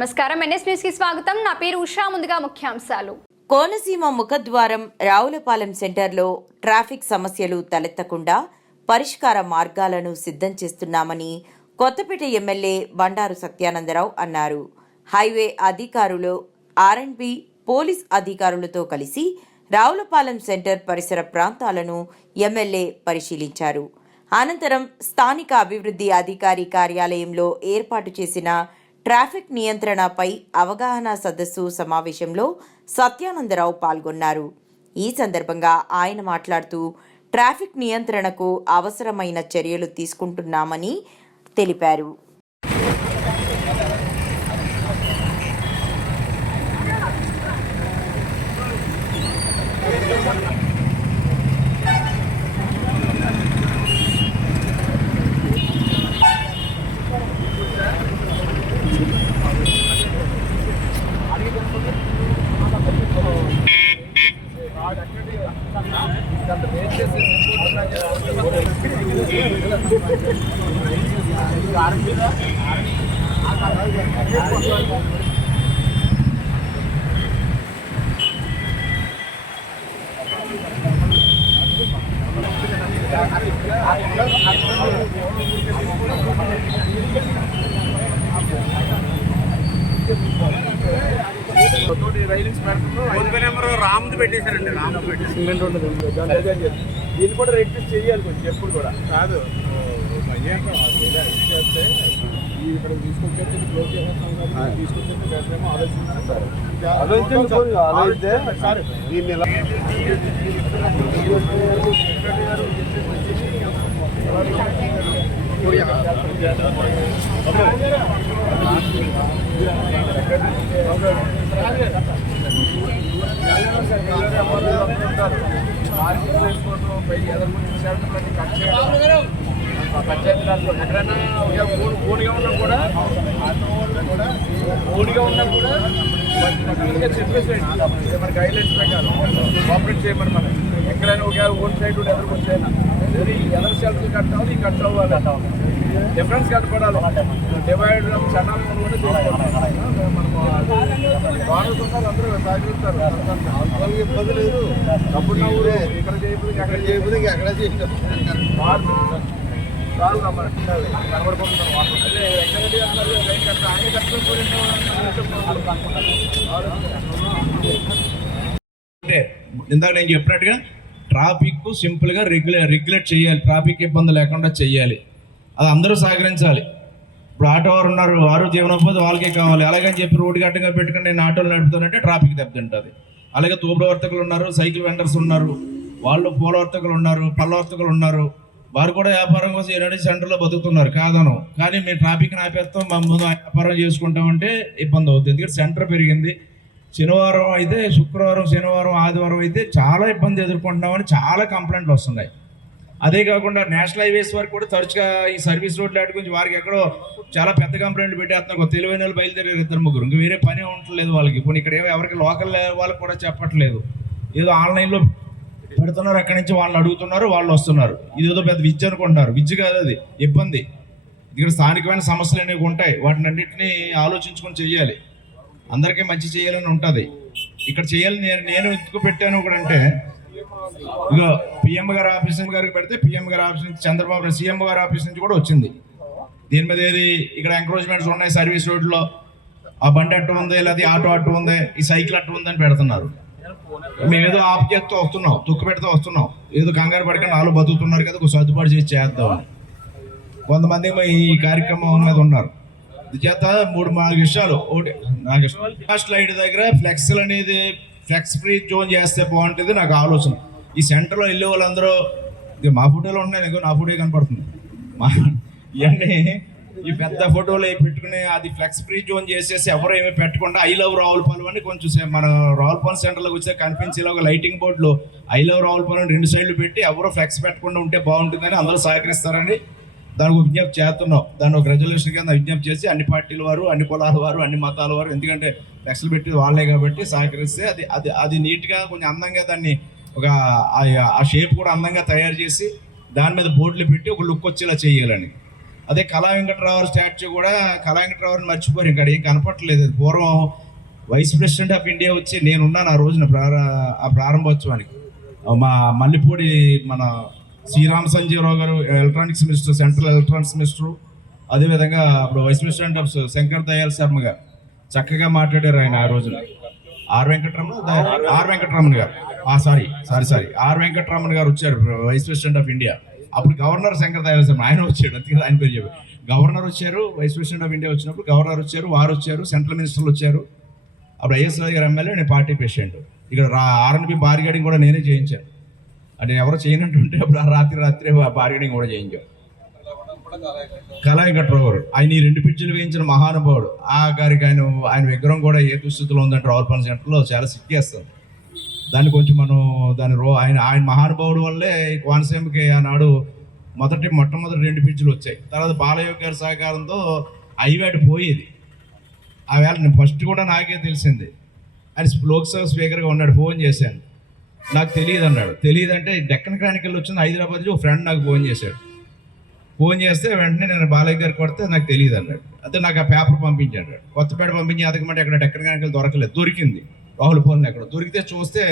నమస్కారం, NS news కి స్వాగతం. నా పేరు ఉషా. ముందుగా ముఖ్యాంశాలు. కోనసీమ ముఖద్వారం రావులపాలెం సెంటర్లో ట్రాఫిక్ సమస్యలు తలెత్తకుండా పరిష్కార మార్గాలను సిద్ధం చేస్తున్నామని కొత్తపేట ఎమ్మెల్యే బండారు సత్యానందరావు అన్నారు. హైవే అధికారులు, ఆర్ఎండ్బి పోలీస్ అధికారులతో కలిసి రావులపాలెం సెంటర్ పరిసర ప్రాంతాలను ఎమ్మెల్యే పరిశీలించారు. అనంతరం స్థానిక అభివృద్ధి అధికారి కార్యాలయంలో ఏర్పాటు చేసిన ట్రాఫిక్ నియంత్రణపై అవగాహన సదస్సు సమావేశంలో సత్యానందరావు పాల్గొన్నారు. ఈ సందర్భంగా ఆయన మాట్లాడుతూ ట్రాఫిక్ నియంత్రణకు అవసరమైన చర్యలు తీసుకుంటున్నామని తెలిపారు. రాముది పెట్టేశారండి. రాముది పెట్టేసి సిమెంట్ ఉండదు. దీన్ని కూడా రెక్టిఫై చేయాలి కొంచెం. ఎప్పుడు కూడా కాదు చేస్తే ఇక్కడ తీసుకొచ్చేది క్లోజ్ చేసేస్తాం కాబట్టి తీసుకొచ్చేది వెంటనే ఆలోచిస్తే సరే దీన్ని ఎలా పంచాయతీరాజ్లో ఎక్కడైనా ఓడిగా ఉన్నా కూడా చెప్పేసేయండి. మన గైడ్లైన్స్ ప్రకారం కోఆపరేట్ చేయమని మనం ఎక్కడైనా ఒక ఓన్ సైడ్ ఎదురుకు వచ్చాయినా ఎదర్ షెల్టర్ కట్ అవ్వాలి, కట్ అవ్వాలి, డిఫరెన్స్ కట్టపడాలి. డివైడ్ చట్టాలు కూడా చేసుకోవాలి. మనం గవర్నర్స్ ఉన్నారు, అందరూ సహకరిస్తారు. ఇబ్బంది లేదు. డబ్బులు నవ్వులు ఇక్కడ చేయబోదు, అక్కడ చేయబోదు, ఎక్కడ చేయాలి కనబడుకుంటున్నారు. అదే వెంకటరెడ్డి గారు ఆయన అంటే ఇందాక నేను చెప్పినట్టుగా ట్రాఫిక్ సింపుల్గా రెగ్యులేట్ చేయాలి. ట్రాఫిక్ ఇబ్బంది లేకుండా చేయాలి. అది అందరూ సహకరించాలి. ఇప్పుడు ఆటో వారు ఉన్నారు, వారు జీవనోపాధి వాళ్ళకే కావాలి. అలాగని చెప్పి రోడ్డు గట్టంగా పెట్టుకుని నేను ఆటోలు నడుపుతానంటే ట్రాఫిక్ దెబ్బతింటుంది. అలాగే తోపుడు వర్తకులు ఉన్నారు, సైకిల్ వెండర్స్ ఉన్నారు, వాళ్ళు పూల వర్తకులు ఉన్నారు, పళ్ళ వర్తకులు ఉన్నారు. వారు కూడా వ్యాపారం కోసం ఏనాడు సెంటర్లో బతుకుతున్నారు కాదను. కానీ మేము ట్రాఫిక్ని ఆపేస్తాం, మా ముందు వ్యాపారం చేసుకుంటామంటే ఇబ్బంది అవుతుంది. ఎందుకంటే సెంటర్ పెరిగింది. శనివారం అయితే, శుక్రవారం, శనివారం, ఆదివారం అయితే చాలా ఇబ్బంది ఎదుర్కొంటున్నామని చాలా కంప్లైంట్లు వస్తున్నాయి. అదే కాకుండా నేషనల్ హైవేస్ వరకు కూడా తరచుగా ఈ సర్వీస్ రోడ్లు వాటి గురించి వారికి ఎక్కడో చాలా పెద్ద కంప్లైంట్లు పెట్టేస్తున్నారు. ఒక తెలివైన వాళ్ళు బయలుదేరారు ఇద్దరు ముగ్గురు, ఇంకా వేరే పని ఉండట్లేదు వాళ్ళకి. ఇప్పుడు ఇక్కడ ఎవరికి లోకల్ వాళ్ళకి కూడా చెప్పట్లేదు, ఏదో ఆన్లైన్లో పెడుతున్నారు, అక్కడి నుంచి వాళ్ళని అడుగుతున్నారు, వాళ్ళు వస్తున్నారు. ఇదేదో పెద్ద విద్య అనుకుంటున్నారు. విద్య కాదు, అది ఇబ్బంది. ఇక్కడ స్థానికమైన సమస్యలు అనేవి ఉంటాయి, వాటిని అన్నింటినీ ఆలోచించుకొని చెయ్యాలి. అందరికీ మంచి చేయాలని ఉంటుంది. ఇక్కడ చేయాలి. నేను ఎందుకు పెట్టాను ఒకటంటే, ఇక పిఎం గారి ఆఫీస్ గారికి పెడితే పిఎం గారి ఆఫీస్ నుంచి చంద్రబాబు సీఎం గారి ఆఫీస్ నుంచి కూడా వచ్చింది. దీని మీద ఏది ఇక్కడ ఎంకరేజ్మెంట్స్ ఉన్నాయి. సర్వీస్ రోడ్లో ఆ బండి అట్టు ఉంది, లేదా ఆటో అట్టు ఉంది, ఈ సైకిల్ అట్టు ఉందని పెడుతున్నారు. మేము ఏదో ఆఫ్ చేస్తూ వస్తున్నాం, తొక్కు పెడుతూ వస్తున్నాం. ఏదో కంగారు పడకుండా వాళ్ళు బతుకుతున్నారు కదా, ఒక సర్దుబాటు చేసి చేద్దామని కొంతమంది ఈ కార్యక్రమం మీద ఉన్నారు. చేత 3-4 విషయాలు. ఒకటి, నాకు ఫస్ట్ లైట్ దగ్గర ఫ్లెక్స్లు అనేది ఫ్లెక్స్ ఫ్రీ జోన్ చేస్తే బాగుంటుంది నాకు ఆలోచన. ఈ సెంటర్లో వెళ్ళే వాళ్ళందరూ మా ఫోటోలో ఉన్నాయి, నా ఫోటో కనపడుతుంది. ఇవన్నీ ఈ పెద్ద ఫోటోలు పెట్టుకుని అది ఫ్లెక్స్ ఫ్రీ జోన్ చేసేసి ఎవరు ఏమి పెట్టకుండా ఐ లవ్ రావులపాలెం అని కొంచెం మన రావులపాలెం సెంటర్లోకి వచ్చే కనిపించేలా ఒక లైటింగ్ బోర్డులో ఐ లవ్ రావులపాలెం 2 సైడ్లు పెట్టి ఎవరో ఫ్లెక్స్ పెట్టకుండా ఉంటే బాగుంటుందని అందరూ సహకరిస్తారని దానికి విజ్ఞప్తి చేస్తున్నాం. దాన్ని ఒక రెజల్యూషన్ కింద విజ్ఞప్తి చేసి అన్ని పార్టీల వారు, అన్ని కులాల వారు, అన్ని మతాల వారు, ఎందుకంటే ఫ్లెక్స్లు పెట్టి వాళ్ళే కాబట్టి సహకరిస్తే అది నీట్గా కొంచెం అందంగా దాన్ని ఒక ఆ షేప్ కూడా అందంగా తయారు చేసి దాని మీద బోర్డులు పెట్టి ఒక లుక్ వచ్చేలా చేయాలని. అదే కళా వెంకట్రావు స్టాచ్యూ కూడా కళా వెంకట్రావుని మర్చిపోయారు, ఇక్కడ ఏం కనపడట్లేదు. అది పూర్వం వైస్ ప్రెసిడెంట్ ఆఫ్ ఇండియా వచ్చి నేనున్నాను ఆ రోజున ఆ ప్రారంభోత్సవానికి. మా మల్లిపూడి మన Srirama Sanjeevarao garu electronics minister, central electronics minister, అదేవిధంగా ఇప్పుడు vice president of Shankar Dayal Sharma garu చక్కగా మాట్లాడారు ఆయన ఆ రోజున. ఆర్ వెంకటరమణ గారు ఆర్ వెంకటరమణ గారు వచ్చారు, వైస్ ప్రెసిడెంట్ ఆఫ్ ఇండియా. అప్పుడు గవర్నర్ శంకర్ దయాల్ శర్మ ఆయన వచ్చాడు, అందుకే ఆయన పేరు చెప్పారు. గవర్నర్ వచ్చారు, వైస్ ప్రెసిడెంట్ ఆఫ్ ఇండియా వచ్చినప్పుడు గవర్నర్ వచ్చారు, వారు వచ్చారు, సెంట్రల్ మినిస్టర్లు వచ్చారు. అప్పుడు ఐఎస్ రాజు గారు ఎమ్మెల్యే, నేను పార్టీ ప్రెసిడెంట్. ఇక్కడ ఆర్ఎన్బి బార్గెనింగ్ కూడా నేనే చేయించాను. అంటే ఎవరో చేయనట్టుంటే అప్పుడు రాత్రి బార్గెనింగ్ కూడా చేయించాను. కళా వెంకట్రావు గారు ఆయన ఈ 2 పిక్చర్లు వేయించిన మహానుభావుడు. ఆ గారికి ఆయన విగ్రహం కూడా ఏ దుస్థితిలో ఉందంటే రావులపాలెం సెంటర్లో చాలా సిక్కేస్తుంది. దాన్ని కొంచెం మనం ఆయన మహానుభావుడు వల్లే కోనసీమకి ఆనాడు మొట్టమొదటి 2 పిక్చర్లు వచ్చాయి. తర్వాత బాలయ్య గారి సహకారంతో ఐవేట పోయేది. ఆ వేళ నేను ఫస్ట్ కూడా నాకే తెలిసింది. ఆయన లోక్సభ స్పీకర్గా ఉన్నాడు. ఫోన్ చేశాను, నాకు తెలియదు అన్నాడు. తెలియదంటే డెక్కన్ క్రానికల్ వచ్చింది హైదరాబాద్ నుంచి, ఒక ఫ్రెండ్ నాకు ఫోన్ చేశాడు. ఫోన్ చేస్తే వెంటనే నేను బాలయ్య గారు కొడితే నాకు తెలియదు అన్నాడు. అయితే నాకు ఆ పేపర్ పంపించాడు. కొత్తపేట పంపించి అదకమంటే అక్కడ డెక్కన్ క్రానికల్ దొరకలేదు, దొరికింది రావులపాలెం ఎక్కడ. దొరికితే చూస్తే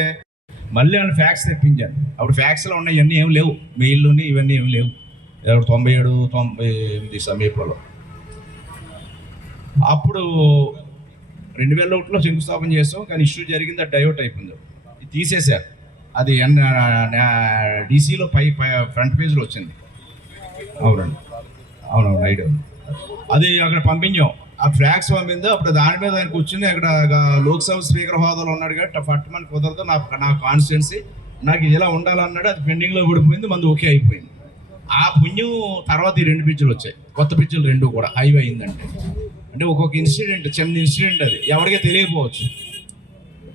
మళ్ళీ ఆయన ఫ్యాక్స్ తెప్పించాను. అప్పుడు ఫ్యాక్స్లో ఉన్నాయి, ఇవన్నీ ఏం లేవు, మెయిల్లోని ఇవన్నీ ఏమి లేవు. 97, 98 సమీపంలో. అప్పుడు 2001లో శంకుస్థాపన చేసాం, కానీ ఇష్యూ జరిగింది, అది డైవర్ట్ అయిపోయింది, తీసేశారు. అది డీసీలో ఫ్రంట్ పేజ్లో వచ్చింది. అవునండి ఐడియా. అది అక్కడ పంపించాం, ఆ ఫ్లాక్స్ పంపిందో అప్పుడు దాని మీద ఆయన కూర్చుని అక్కడ లోక్సభ స్పీకర్ హోదాలో ఉన్నాడు కాబట్టి పట్టమని కుదరదు, నా కాన్స్టిట్యున్సీ నాకు ఇలా ఉండాలన్నాడు. అది పెండింగ్లో పడిపోయింది, మంది ఓకే అయిపోయింది. ఆ పుణ్యం తర్వాత ఈ 2 పిక్చర్లు వచ్చాయి, కొత్త పిక్చర్లు 2 కూడా హైవే అయిందంటే. అంటే ఒక్కొక్క ఇన్సిడెంట్, చిన్న ఇన్సిడెంట్, అది ఎవరికీ తెలియకపోవచ్చు.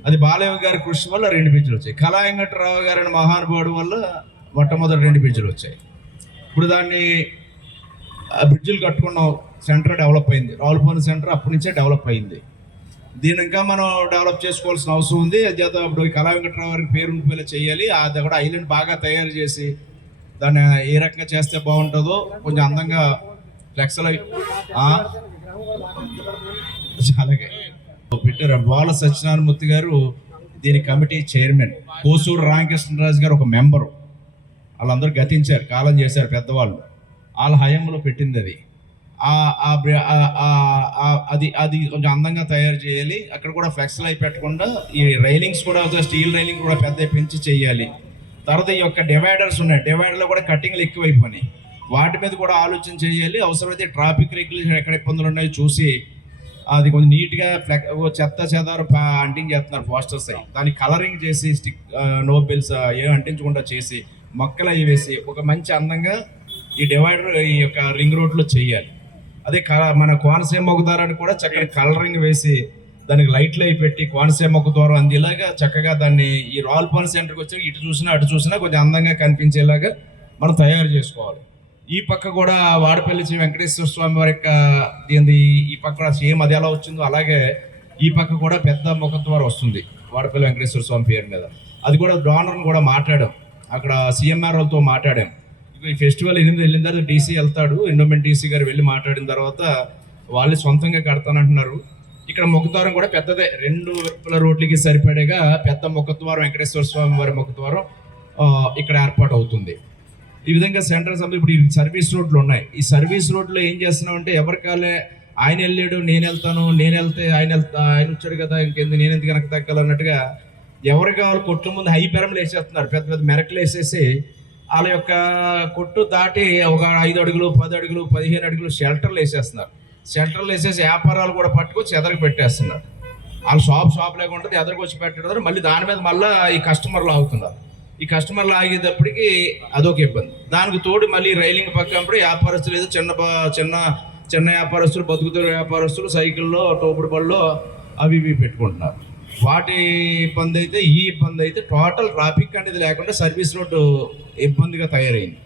అది బాలయ్య గారి కృషి వల్ల 2 పిక్చర్లు వచ్చాయి. కళా వెంకట్రావు గారి మహానుభావుడు వల్ల మొట్టమొదటి 2 పిక్చర్లు వచ్చాయి. ఇప్పుడు దాన్ని బ్రిడ్జిలు కట్టుకున్నాం, సెంటర్ డెవలప్ అయింది. రావులపాలెం సెంటర్ అప్పటి నుంచే డెవలప్ అయింది. దీని ఇంకా మనం డెవలప్ చేసుకోవాల్సిన అవసరం ఉంది. చేత ఇప్పుడు కళా వెంకట్రావు గారికి పేరు ఉండిపోయేలా చేయాలి. అది కూడా ఐలాండ్ బాగా తయారు చేసి దాన్ని ఏ రకంగా చేస్తే బాగుంటుందో కొంచెం అందంగా ఫ్లెక్స్లు అలాగే పెట్టారు. బాల సత్యనారాయణమూర్తి గారు దీని కమిటీ చైర్మన్, కోసూరు రామకృష్ణరాజు గారు ఒక మెంబరు. వాళ్ళందరూ గతించారు, కాలం చేశారు పెద్దవాళ్ళు. వాళ్ళ హయాంలో పెట్టింది అది. అది కొంచెం అందంగా తయారు చేయాలి. అక్కడ కూడా ఫ్లెక్స్లు అయి పెట్టకుండా ఈ రైలింగ్స్ కూడా స్టీల్ రైలింగ్ కూడా పెద్ద పెంచి చేయాలి. తర్వాత ఈ యొక్క డివైడర్స్ ఉన్నాయి, డివైడర్లో కూడా కట్టింగ్లు ఎక్కువైపోయినాయి, వాటి మీద కూడా ఆలోచన చేయాలి. అవసరమైతే ట్రాఫిక్ రెగ్యులేషన్ ఎక్కడ ఇబ్బందులు ఉన్నాయో చూసి అది కొంచెం నీట్గా చెత్త చెదారు అంటించేస్తున్నారు పోస్టర్స్ అయ్యి. దాన్ని కలరింగ్ చేసి నోబెల్స్ ఏం అంటించకుండా చేసి మొక్కలు అవి వేసి ఒక మంచి అందంగా ఈ డివైడర్ ఈ యొక్క రింగ్ రోడ్లో చేయాలి. అదే మన కోనసీమ ముఖద్వారాన్ని కూడా చక్కగా కలరింగ్ వేసి దానికి లైట్లు అవి పెట్టి కోనసీమ ముఖద్వారం అందేలాగా చక్కగా దాన్ని ఈ రావులపాలెం సెంటర్కి వచ్చి ఇటు చూసినా అటు చూసినా కొంచెం అందంగా కనిపించేలాగా మనం తయారు చేసుకోవాలి. ఈ పక్క కూడా వాడపల్లి శ్రీ వెంకటేశ్వర స్వామి వారి యొక్క ఈ పక్క సేమ్ అది ఎలా వచ్చిందో అలాగే ఈ పక్క కూడా పెద్ద ముఖద్వారం వస్తుంది వాడపల్లి వెంకటేశ్వర స్వామి పేరు మీద. అది కూడా డోనర్ని కూడా మాట్లాడాం, అక్కడ సిఎంఆర్ఓలతో మాట్లాడాం. ఈ ఫెస్టివల్ 8 వెళ్ళిన తర్వాత డీసీ వెళ్తాడు, ఎండోమెంట్ డీసీ గారు వెళ్ళి మాట్లాడిన తర్వాత వాళ్ళు సొంతంగా కడతానంటున్నారు. ఇక్కడ ముఖద్వారం కూడా పెద్దదే, 2 వైపుల రోడ్లకి సరిపడేగా పెద్ద ముఖద్వారం వెంకటేశ్వర స్వామి వారి ముఖద్వారం ఇక్కడ ఏర్పాటు అవుతుంది. ఈ విధంగా సెంట్రల్ అసెంబ్లీ ఇప్పుడు ఈ సర్వీస్ రోడ్లు ఉన్నాయి. ఈ సర్వీస్ రోడ్లో ఏం చేస్తున్నామంటే ఎవరికాలే ఆయన వెళ్ళాడు నేను వెళ్తాను, నేను వెళ్తే ఆయన వచ్చాడు కదా ఇంకెందుకు నేను ఎందుకు వెనక తగ్గాలన్నట్టుగా ఎవరు కావాలి కొట్ల ముందు హై పెరములు వేసేస్తున్నారు, పెద్ద పెద్ద మెరకలు వేసేసి వాళ్ళ యొక్క కొట్టు దాటి ఒక 5 అడుగులు 10 అడుగులు 15 అడుగులు షెల్టర్లు వేసేస్తున్నారు. షెల్టర్లు వేసేసి వ్యాపారాలు కూడా పట్టుకొచ్చి ఎదరికి పెట్టేస్తున్నారు. వాళ్ళు షాప్ లేకుండా ఎదరికి వచ్చి పెట్టడం, మళ్ళీ దాని మీద మళ్ళీ ఈ కస్టమర్లు ఆగుతున్నారు. ఈ కస్టమర్లు ఆగేటప్పటికి అదొక ఇబ్బంది. దానికి తోడు మళ్ళీ రైలింగ్ పక్కనప్పుడు వ్యాపారస్తులు ఏదో చిన్న వ్యాపారస్తులు, బతుకుతూరు వ్యాపారస్తులు సైకిల్లో టోపుడు బళ్ళు అవి ఇవి పెట్టుకుంటున్నారు. వాటి ఇబ్బంది అయితే ఈ ఇబ్బంది అయితే టోటల్ ట్రాఫిక్ అనేది లేకుండా సర్వీస్ రోడ్డు ఇబ్బందిగా తయారైంది.